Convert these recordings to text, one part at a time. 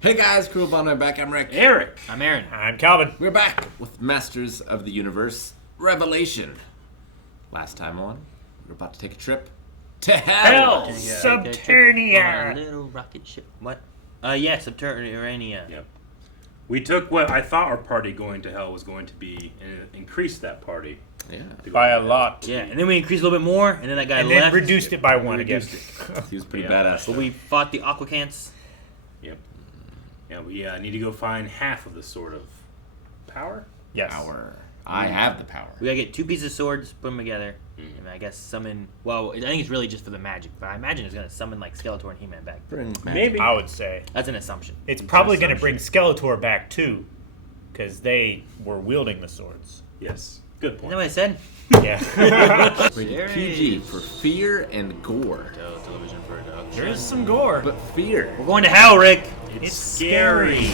Hey guys, Crew of Honor back. I'm Rick. Eric. I'm Aaron. I'm Calvin. We're back with Masters of the Universe Revelation. Last time on, we're about to take a trip to hell. Subternia. On a little rocket ship. What? Yeah, Subterranea. Yep. We took what I thought our party going to hell was going to be and increased that party. Yeah. By a lot. Yeah, and then we increased a little bit more, and then that guy And left. then reduced it by one again. He was pretty Yeah. badass. But we fought the Aquacants. Yep. Yeah, we need to go find half of the sword of power. Yes. Power. I have the power. We gotta get 2 pieces of swords, put them together, and I guess summon. Well, I think it's really just for the magic, but I imagine it's gonna summon like Skeletor and He-Man back. Bring magic. Maybe. I would say. That's an assumption. It's probably going to bring Skeletor back too, because they were wielding the swords. Yes. Good Isn't point. that what I said? Yeah. Rated PG for fear and gore. Television for adults. There is some gore. But fear. We're going to hell, Rick. It's scary.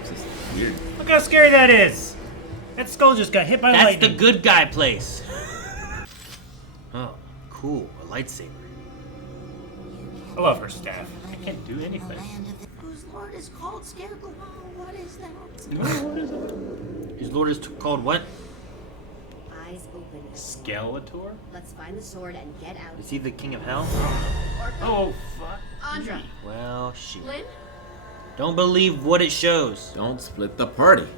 It's just weird. Look how scary that is. That skull just got hit by That's lightning. the good guy place. Oh, cool. A lightsaber. I love her staff. I can't do anything. Whose lord is called Scarecrow? What is that? His lord is called what? Eyes open. Skeletor? Let's find the sword and get out. Is he the king of hell? Orco. Oh, fuck. Andra. Well, shit. Lynn? Don't believe what it shows. Don't split the party.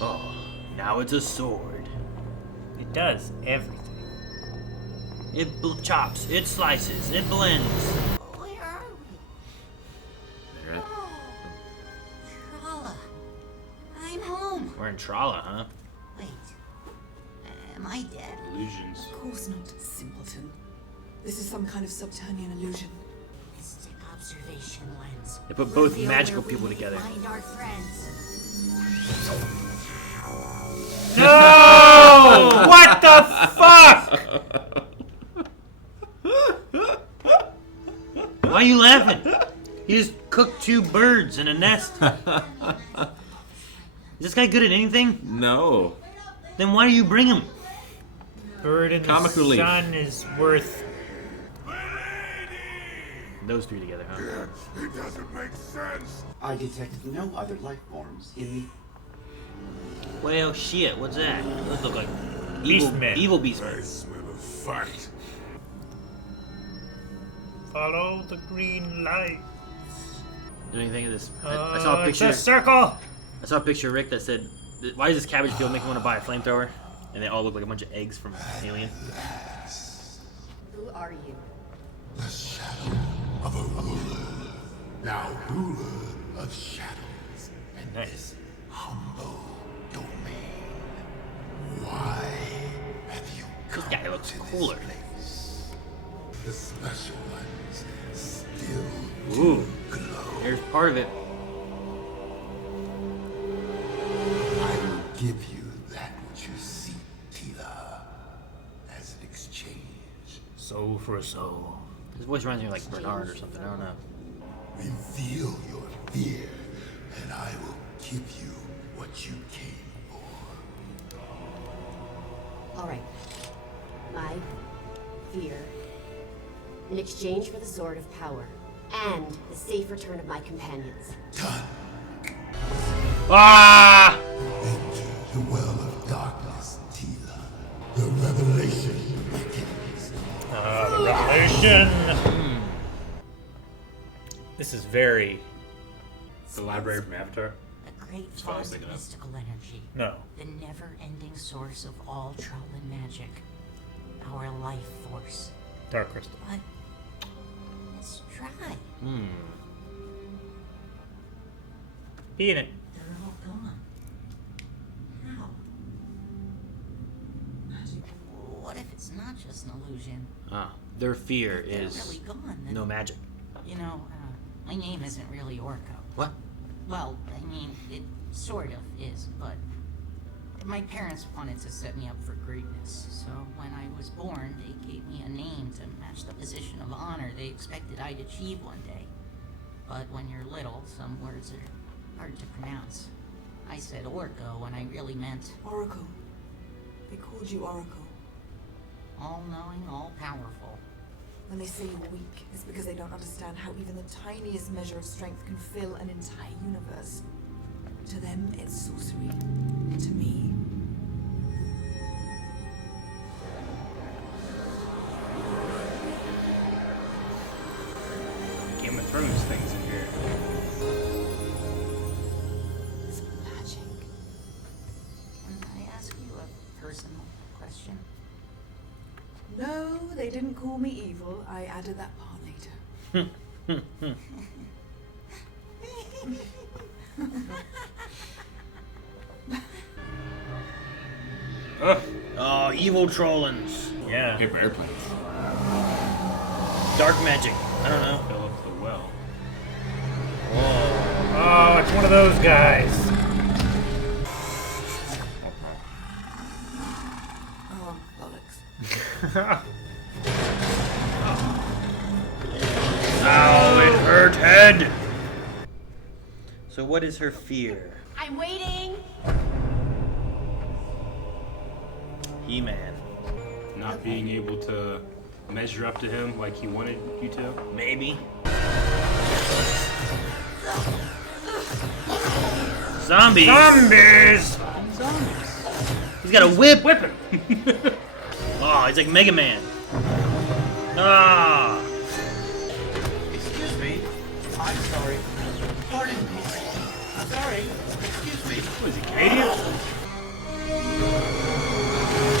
Oh, now it's a sword. It does everything. It chops, it slices, it blends. Where are we? They're at- Oh. Trala. I'm home. We're in Trala, huh? Wait. Am I dead? Illusions. Of course not, simpleton. This is some kind of subterranean illusion. Mystic observation lens. They put both Reveal magical where people we together. Find our friends. No! What the fuck? Why are you laughing? He just cooked 2 birds in a nest. Is this guy good at anything? No. Then why do you bring him? Bird in Comic the relief. sun is worth. Those 3 together, huh? It doesn't make sense. I detect no other life forms in Well, shit, what's that? Those look like evil Beastmen. beastmen. Smell a fight. Follow the green light. Do anything of this? I saw a It's picture. a circle. I saw a picture, Rick, that said, "Why does this cabbage field make me want to buy a flamethrower?" And they all look like a bunch of eggs from Alien. Who are you? The shadow of a ruler. Now ruler of shadows. And Nice. this humble domain. Why have you This come guy looks to cooler. this place? The special ones still Ooh, glow. there's part of it. I will give you that which you seek, Tila, as an exchange. Soul for a soul. His voice reminds me of like Bernard or something. I don't know. Reveal your fear, and I will give you what you came for. All right. My fear. In exchange for the sword of power. And the safe return of my companions. Done. Ah! Enter the well of darkness, Tila. The revelation begins. The revelation. This is very. The library from Avatar. A great what I was font of thinking of. mystical energy. No. The never-ending source of all Trollan magic. Our life force. Dark Crystal. But it's dry. Be in it. They're all gone. How? What if it's not just an illusion? Ah, their fear They're is really gone. Then, no magic. You know, my name isn't really Orco. What? Well, I mean, it sort of is, but my parents wanted to set me up for greatness. So when I was born, they gave me a name to match the position of honor they expected I'd achieve one day. But when you're little, some words are hard to pronounce. I said Orco when I really meant Oracle. They called you Oracle. all-knowing, all-powerful. When they say you're weak, it's because they don't understand how even the tiniest measure of strength can fill an entire universe. To them, it's sorcery. To me, Game of Thrones things in here. It's magic. Can I ask you a personal question? no, they didn't call me evil. I added that part later. Ugh. Oh, evil trollins. Yeah. Paper airplanes. Dark magic. I don't know. Fill up the well. Oh, it's one of those guys. Oh, bollocks. Ow, it hurt head. So what is her fear? I'm waiting. He-Man. Not being able to measure up to him like he wanted you to. Maybe. Zombies! Zombies! He's got a whip! Whipping! Oh, he's like Mega Man. Ah! Excuse me. I'm sorry. Pardon me. Sorry. Excuse me. Was he Canadian?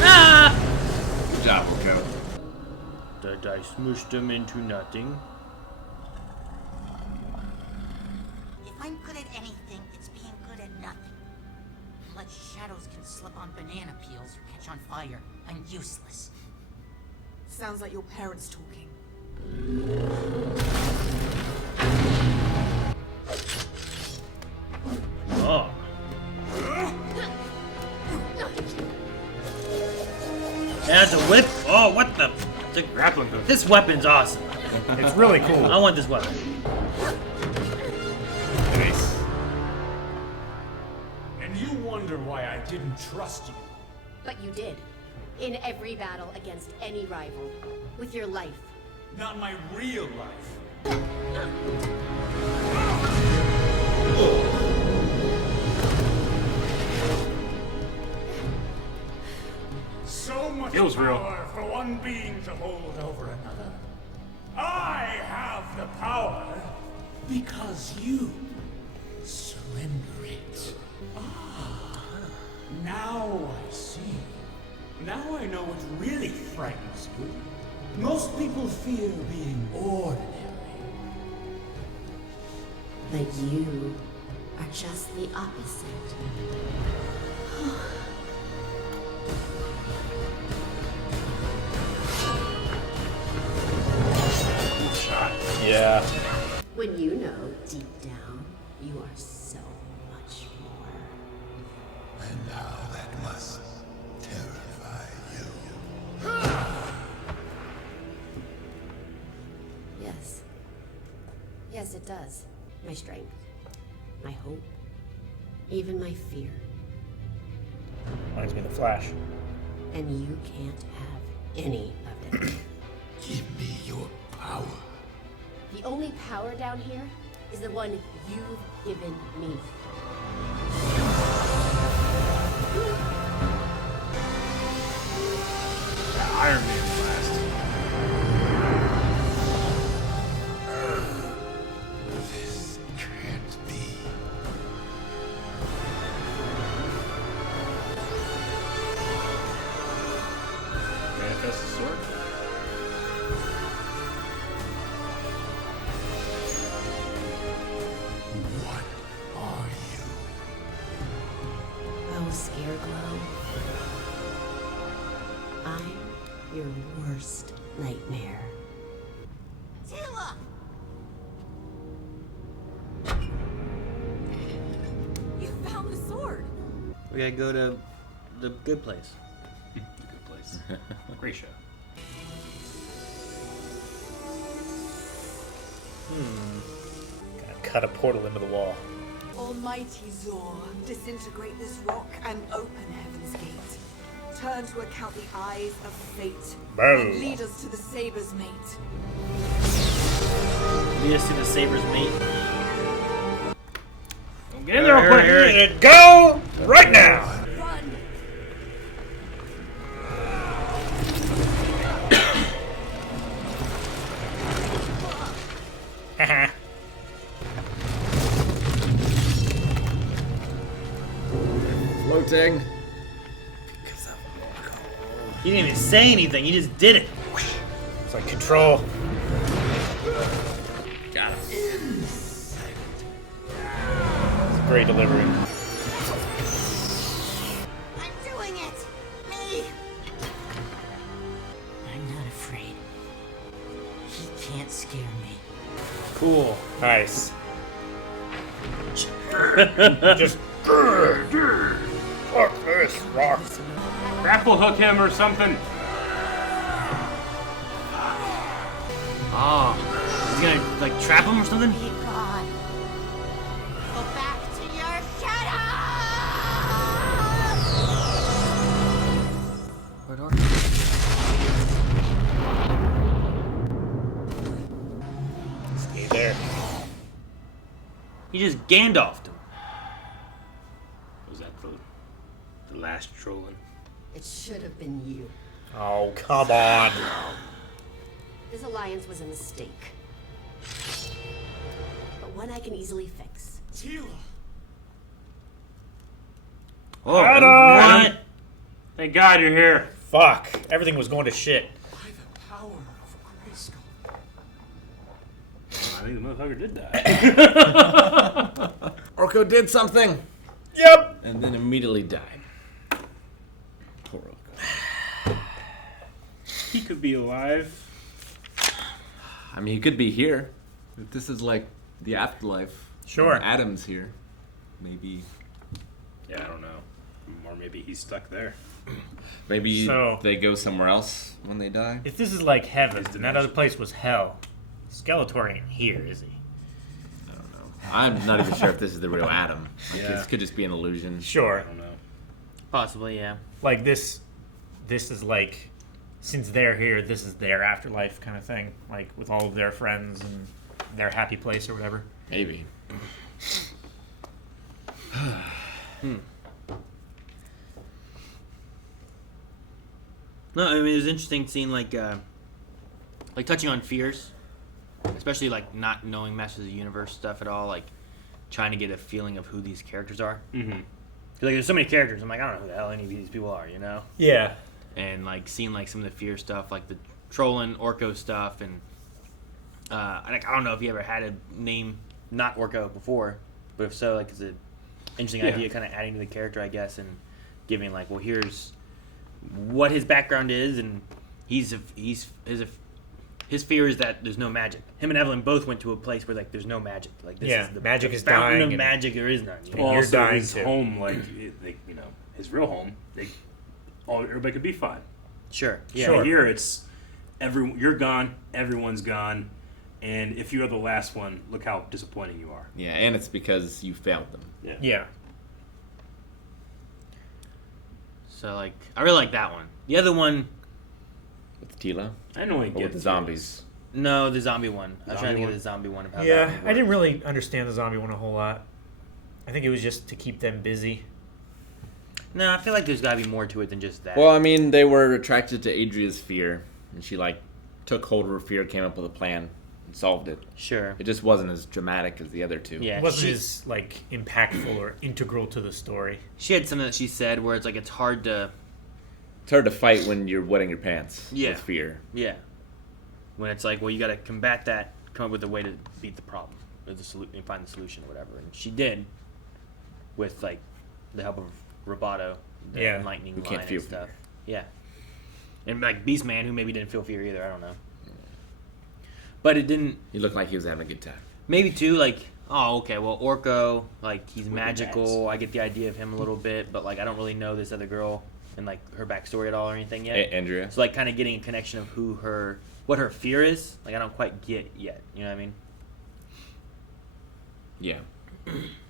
Ah! Good job, Orco. Did I smush them into nothing? If I'm good at anything, it's being good at nothing. Unless shadows can slip on banana peels or catch on fire, I'm useless. Sounds like your parents talking. Oh. That's a whip? Oh, what the? It's a grappling hook. This weapon's awesome. It's really cool. I want this weapon. Nice. And you wonder why I didn't trust you. But you did. In every battle against any rival. With your life. Not my real life. So much Feels power real. for one being to hold over another. I have the power because you surrender it. Ah, now I see. Now I know what really frightens you. Most people fear being ordinary. But you are just the opposite. Cool shot. Yeah. When you know deep down you are so much more. And now that must terrify you. Yes. Yes, it does. My strength. My hope. Even my fear. Reminds me of the Flash. And you can't have any of it. Give me your power. The only power down here is the one you've given me. Iron Man blast. This can't be. Manifest the sword. What are you? Oh, Scareglow. I'm your worst nightmare. Tila! You found the sword! We gotta go to the good place. Good place. Great show. Gonna cut a portal into the wall. Almighty Zor, disintegrate this rock and open Heaven's Gate. turn to account the eyes of fate Boom. and lead us to the Saber's mate. Lead us to the Saber's mate. Get in there real quick. Go right now. Run! Haha. Floating. He didn't even say anything. He just did it. It's like control. Got it. It's great delivery. I'm doing it! Me! I'm not afraid. He can't scare me. Cool. Nice. Just fuck this rock. Grapple hook him or something. Oh. He's gonna, like, trap him or something? Be gone. Go back to your shadow! Where'd Orco? Stay there. He just Gandalfed him. Was that the last trolling? It should have been you. Oh, come on. This alliance was a mistake. But one I can easily fix. Tila. Oh, Adam! what? Thank God you're here. Fuck. Everything was going to shit. By the power of Grayskull. I think the motherfucker did die. Orco did something. Yep. And then immediately died. Poor Orco. He could be alive. I mean, he could be here. If this is like the afterlife. Sure. and Adam's here. Maybe. Yeah, I don't know. Or maybe he's stuck there. Maybe So- they go somewhere else when they die. If this is like heaven, His and that other place was hell, Skeletor ain't here, is he? I don't know. I'm not even sure if this is the real Adam. Like, Yeah. This could just be an illusion. Sure. I don't know. Possibly, yeah. Like this is like, since they're here, this is their afterlife kind of thing. Like with all of their friends and their happy place or whatever. Maybe. No, I mean, it was interesting seeing, like touching on fears. Especially, like, not knowing Masters of the Universe stuff at all. Like, trying to get a feeling of who these characters are. Mm-hmm. Because, like, there's so many characters. I'm like, I don't know who the hell any of these people are, you know? Yeah. And like seeing like some of the fear stuff, like the trolling Orco stuff, and like I don't know if you ever had a name not Orco before, but if so, like it's an interesting Yeah. idea, kind of adding to the character, I guess, and giving like, well, here's what his background is, and his fear is that there's no magic. Him and Evelyn both went to a place where like there's no magic. Like this Yeah, is the magic the is fountain dying of and- magic. There is none. You know? Well, you're Also, dying his too. home, like, his real home, everybody could be fine. Sure. Yeah. Sure. Here, it's you're gone, everyone's gone, and if you are the last one, look how disappointing you are. Yeah, and it's because you failed them. Yeah. So like, I really like that one. The other one, With Tila. I know he Or with gets the zombies. no, the zombie one. I was trying to Zombie think one? of the zombie one. Of how that Yeah, one I didn't worked. really understand the zombie one a whole lot. I think it was just to keep them busy. No, I feel like there's got to be more to it than just that. Well, I mean, they were attracted to Adria's fear, and she, like, took hold of her fear, came up with a plan, and solved it. Sure. It just wasn't as dramatic as the other two. Yeah. It wasn't she, as like impactful or integral to the story. she had something that she said where it's like it's hard to, It's hard to fight when you're wetting your pants Yeah. with fear. yeah. When it's like, well, you got to combat that, come up with a way to beat the problem, or the and find the solution, or whatever. And she did, with like the help of Roboto, the Yeah. lightning Who line can't and feel stuff. Yeah. And like Beastman, who maybe didn't feel fear either. I don't know. But it didn't. He looked like he was having a good time. Maybe too, like, oh, okay, well, Orco, like, he's the magical. bats. I get the idea of him a little bit, but, like, I don't really know this other girl and, like, her backstory at all or anything yet. Andrea. So, like, kind of getting a connection of what her fear is, like, I don't quite get yet. You know what I mean? Yeah.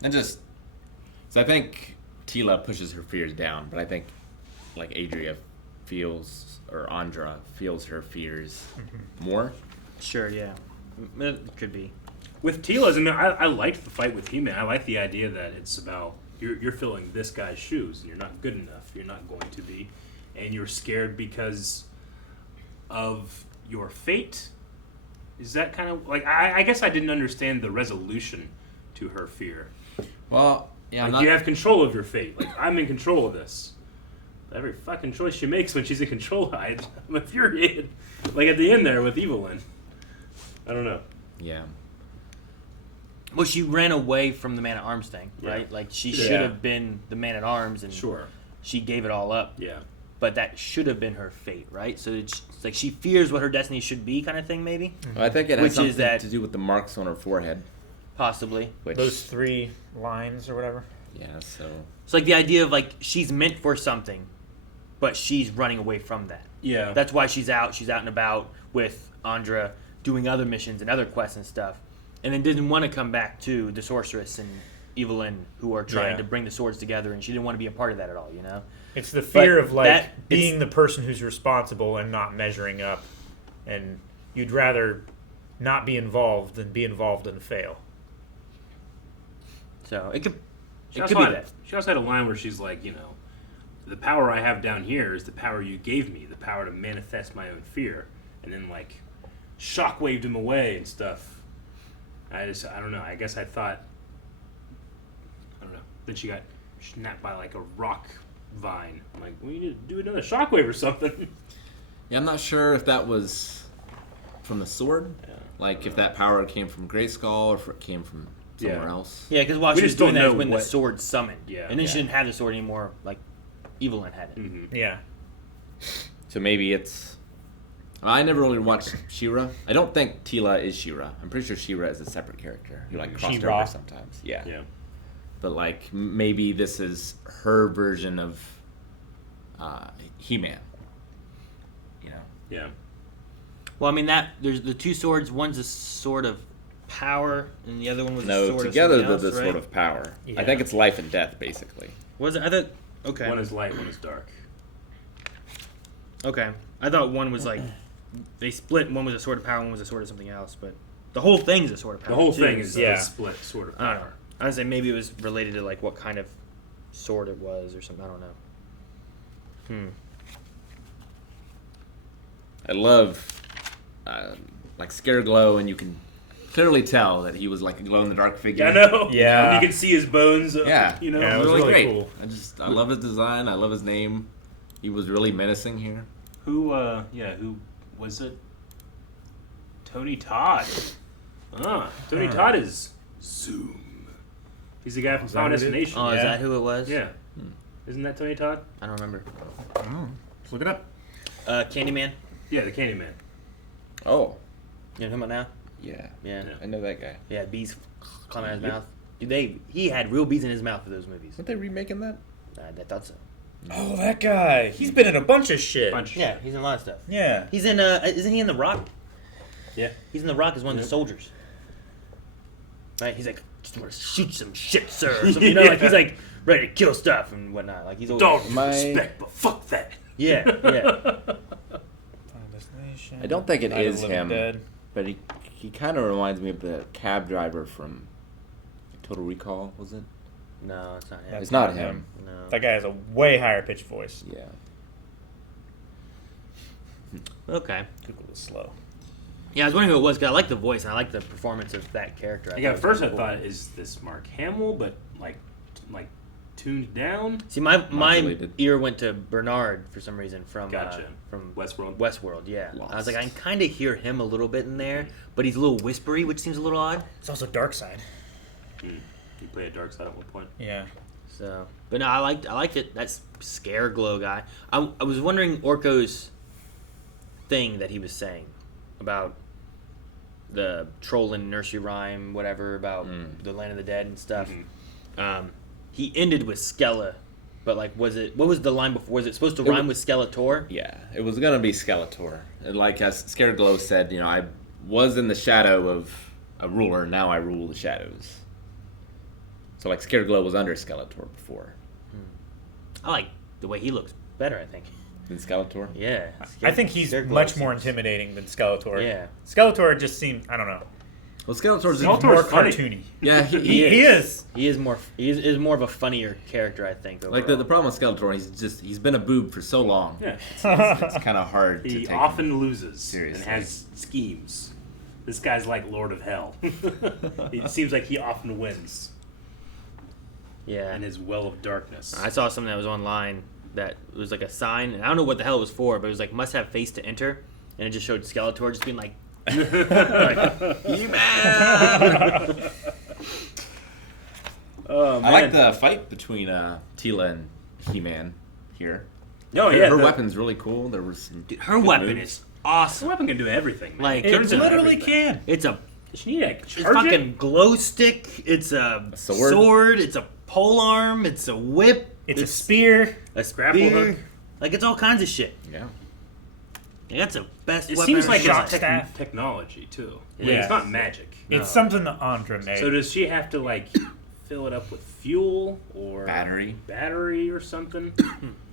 And just... So I think Tila pushes her fears down, but I think like Adria feels, or Andra feels her fears more. Sure, yeah. It could be. With Tila's, I mean, I liked the fight with He-Man. I like the idea that it's about you're filling this guy's shoes, and you're not good enough. You're not going to be, and you're scared because of your fate. Is that kind of like I guess I didn't understand the resolution to her fear. Well, yeah, like you have control of your fate. Like I'm in control of this. Every fucking choice she makes when she's in control, I'm infuriated. Like at the end there with Evelyn. I don't know. Yeah. Well, she ran away from the Man-at-Arms thing, right? Yeah. Like, she should have been the Man-at-Arms, and she gave it all up. Yeah. But that should have been her fate, right? So it's like she fears what her destiny should be, kind of thing, maybe? Well, I think it has something to do with the marks on her forehead. Possibly. Those 3 lines or whatever. Yeah, so... It's like the idea of, like, she's meant for something, but she's running away from that. Yeah. That's why she's out and about with Andra doing other missions and other quests and stuff. And then didn't want to come back to the Sorceress and Evelyn, who are trying to bring the swords together, and she didn't want to be a part of that at all, you know? It's the fear of, like, being the person who's responsible and not measuring up. And you'd rather not be involved than be involved and fail. So, it could be that. She also had a line where she's like, you know, the power I have down here is the power you gave me, the power to manifest my own fear. And then, like, shockwaved him away and stuff. I don't know. I guess I thought, I don't know. Then she got snapped by like a rock vine. I'm like, we need to do another shockwave or something. Yeah, I'm not sure if that was from the sword. Yeah, like if that power came from Grayskull or if it came from somewhere else. Yeah, because while she was doing that is when the sword summoned. Yeah. And then she didn't have the sword anymore, like Evelyn had it. Mm-hmm. Yeah. So maybe it's... I never really watched She-Ra. I don't think Tila is She-Ra. I'm pretty sure She-Ra is a separate character. You like crossed over sometimes. Yeah. Yeah. But like maybe this is her version of He-Man. You know. Yeah. Well, I mean there's the 2 swords. One's a sword of power, and the other one was a sword together of something else, the right? sword of power. Yeah. I think it's life and death, basically. Was it? I thought. Okay. One is light, one is dark. Okay. I thought one was like they split. One was a sword of power, one was a sword of something else. But the whole thing is a sword of power. The whole too. thing is a split sword of power. I don't know. I would say maybe it was related to like what kind of sword it was or something. I don't know. I love like Scareglow, and you can clearly tell that he was like a glow-in-the-dark figure. Yeah, I know. Yeah. And you can see his bones. Yeah. You know. Yeah, it was really great. cool. I love his design. I love his name. He was really menacing here. Who was it? Tony Todd. Tony Todd is Zoom. He's the guy from Final Destination. Oh, is that who it was? Yeah. Isn't that Tony Todd? I don't remember. Let's look it up. Candyman. Yeah, the Candyman. Oh. You know him now? Yeah. Yeah. I know that guy. Yeah, bees coming out of his mouth. Dude, he had real bees in his mouth for those movies. Weren't they remaking that? I thought so. Oh, that guy. He's been in a bunch of shit. Yeah, he's in a lot of stuff. Yeah. He's in, isn't he in The Rock? Yeah. He's in The Rock as one of the soldiers. Right? He's like, just want to shoot some shit, sir. Or something, you know, like he's like ready to kill stuff and whatnot. Like he's always... Dog respect, but fuck that. Yeah, yeah. Final Destination. I don't think it Night of is the Living him, Dead. but he kind of reminds me of the cab driver from Total Recall, was it? No, it's not him. That's It's not him. No. That guy has a way higher pitched voice. Yeah. Okay. Google is slow. Yeah, I was wondering who it was because I like the voice and I like the performance of that character. Like at first I thought, is this Mark Hamill, but like tuned down? See, my Modulated. ear went to Bernard for some reason from from Westworld. Westworld, yeah. Lost. I was like, I can kind of hear him a little bit in there, but he's a little whispery, which seems a little odd. It's also Dark Side. He played a dark side at one point. Yeah. So, but no, I liked it. That's Scare Glow guy. I was wondering Orco's thing that he was saying about the troll and nursery rhyme, whatever, about the land of the dead and stuff. He ended with Skella, but like, what was the line before? Was it supposed to rhyme with Skeletor? Yeah, it was gonna be Skeletor. And like as Scareglow said, you know, I was in the shadow of a ruler, now I rule the shadows. So like Scareglow was under Skeletor before. I like the way he looks better, I think. Than Skeletor? Yeah. I think he's They're much glow more suits. intimidating than Skeletor. Yeah. Skeletor just seemed, I don't know. Well, Skeletor's More funny. cartoony. Yeah, He is. He is more of a funnier character, I think. Like the problem with Skeletor, he's been a boob for so long. Yeah. It's kind of hard to He take often him loses seriously. and has schemes. This guy's like Lord of Hell. It seems like he often wins Yeah. in his well of darkness. I saw something that was online that was like a sign, and I don't know what the hell it was for, but it was like must have face to enter, and it just showed Skeletor just being like, He-Man! Oh, I like the fight between Tila and He-Man here. Oh, yeah. Her weapon's really cool. There was some her good weapon moves. is This awesome. weapon can do everything, man. Like, It Turns into literally everything. can. It's a Does she need to it's charge fucking it? glow stick. It's a sword. It's a pole arm. It's a whip. It's a spear. A Grapple spear. hook. Like it's all kinds of shit. Yeah. Like, that's the best It weapon. seems I've like ever shot it's shot. staff. technology, too. Like, Yeah. it's not magic. It's something that Andra made. So does she have to, like, fill it up with fuel or... Battery or something?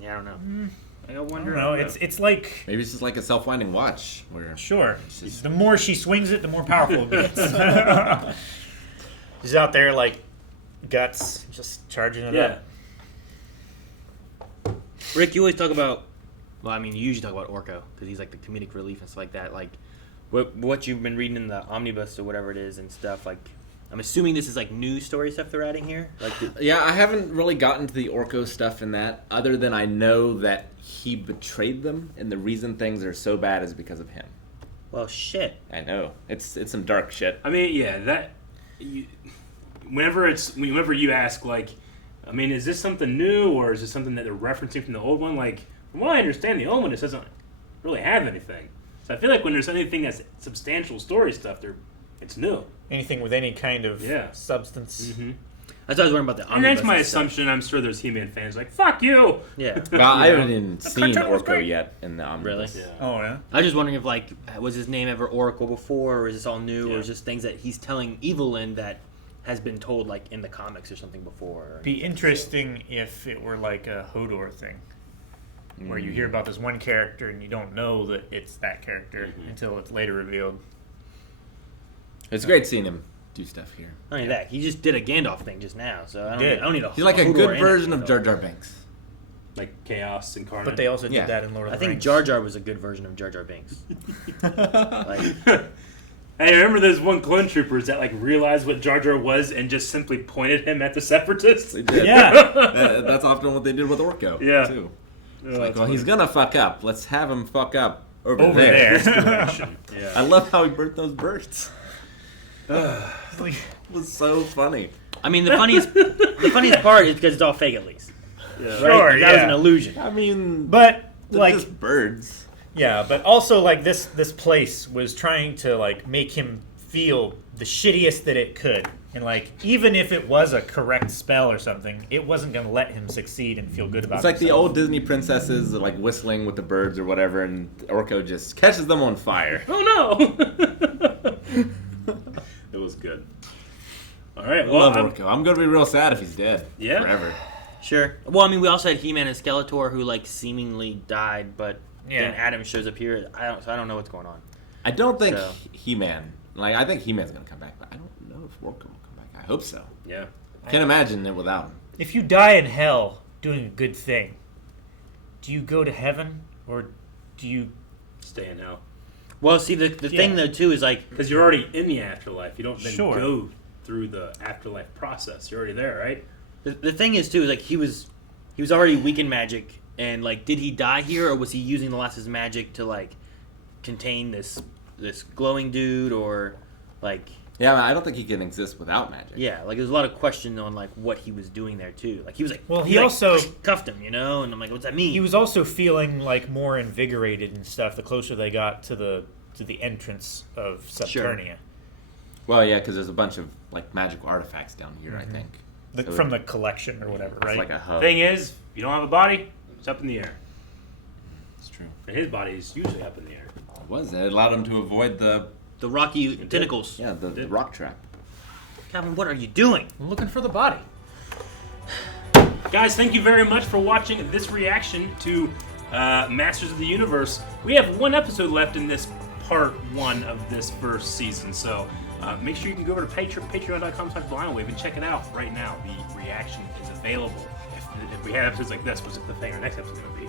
Yeah, I don't know. I I wonder. don't know. It's like... Maybe it's just like a self-winding watch. Where Sure. it's just- The more she swings it, the more powerful it gets. She's out there like guts, just charging it Yeah. up. Rick, you always talk about. Well, I mean, you usually talk about Orco because he's like the comedic relief and stuff like that. Like, what you've been reading in the omnibus or whatever it is and stuff. Like, I'm assuming this is like new story stuff they're adding here. Like, Yeah, I haven't really gotten to the Orco stuff in that, other than I know that he betrayed them, and the reason things are so bad is because of him. well, shit. I know. It's some dark shit. I mean, yeah, that... Whenever you ask, like, I mean, is this something new, or is this something that they're referencing from the old one? Like, from what I understand, the old one just doesn't really have anything. So I feel like when there's anything that's substantial story stuff, it's new. Anything with any kind of Yeah. substance. Mm-hmm. That's what I was wondering about the And omnibus. that's my and stuff. assumption. I'm sure there's He-Man fans like, fuck you! Yeah. Well, I You haven't know? even seen cartoon was Orco great. yet in the omnibus. Really? Oh, yeah? I was just wondering if, like, was his name ever Oracle before, or is this all new, or is just things that he's telling Evelyn that has been told, like, in the comics or something before? Or Be interesting if it were like a Hodor thing, where you hear about this one character and you don't know that it's that character until it's later revealed. It's great seeing him do stuff here. Not only that, he just did a Gandalf thing just now, so I don't need a He's like a Hodor good in it, version of so. Jar Jar Binks. Like Chaos Incarnate. But they also Yeah. did that in Lord of I the think Rings. Jar Jar was a good version of Jar Jar Binks. Like, Hey, remember those one clone troopers that, like, realized what Jar Jar was and just simply pointed him at the Separatists? They did. Yeah. That's often what they did with Orco. Yeah. Too. Oh, It's like, that's well, he's gonna fuck up. Let's have him fuck up over Over there. there. Yeah. I love how he burnt those birds. Like, It was so funny. I mean, the funniest part is because it's all fake, at least. Yeah. Sure, Right? That was yeah. an illusion. I mean, but they're like, just birds. yeah, but also like this place was trying to like make him feel the shittiest that it could, and like even if it was a correct spell or something, it wasn't gonna let him succeed and feel good about. It's like the himself. old Disney princesses, like whistling with the birds or whatever, and Orco just catches them on fire. Oh no! It was good. All right, I well, love Orco. I'm gonna be real sad if he's dead. Yeah. Forever. Sure. Well, I mean, we also had He-Man and Skeletor who like seemingly died, but Yeah. then Adam shows up here. I don't know what's going on. I don't think So- He-Man. Like, I think He-Man's gonna come back, but I don't know if Orco will come back. I hope so. yeah. Can't imagine it without him. If you die in hell doing a good thing, do you go to heaven or do you? Stay in hell. Well, see, the thing though too is like Because you're already in the afterlife. You don't then Sure. go through the afterlife process. You're already there, right? the thing is too is like he was already weak in magic, and like did he die here or was he using the last of his magic to like contain this glowing dude or like Yeah, I don't think he can exist without magic. yeah, like there's a lot of question on like what he was doing there too. Like he was like Well, he like, also- cuffed him, you know, and I'm like, what's that mean? He was also feeling like more invigorated and stuff the closer they got to the entrance of Subternia. Well, yeah, because there's a bunch of like magical artifacts down here. I think From the collection or whatever, it's right? like a hub. Thing is, you don't have a body, it's up in the air. It's true. And his body is usually up in the air. It was. It allowed him to avoid the rocky tentacles. yeah the rock trap. Calvin, what are you doing? I'm looking for the body. God Guys, thank you very much for watching this reaction to Masters of the Universe. We have one episode left in this part 1 of this first season, so make sure you can go over to patreon.com/blindwave and check it out right now. The reaction is available. If we have episodes like this, what's the thing our next episode going to be?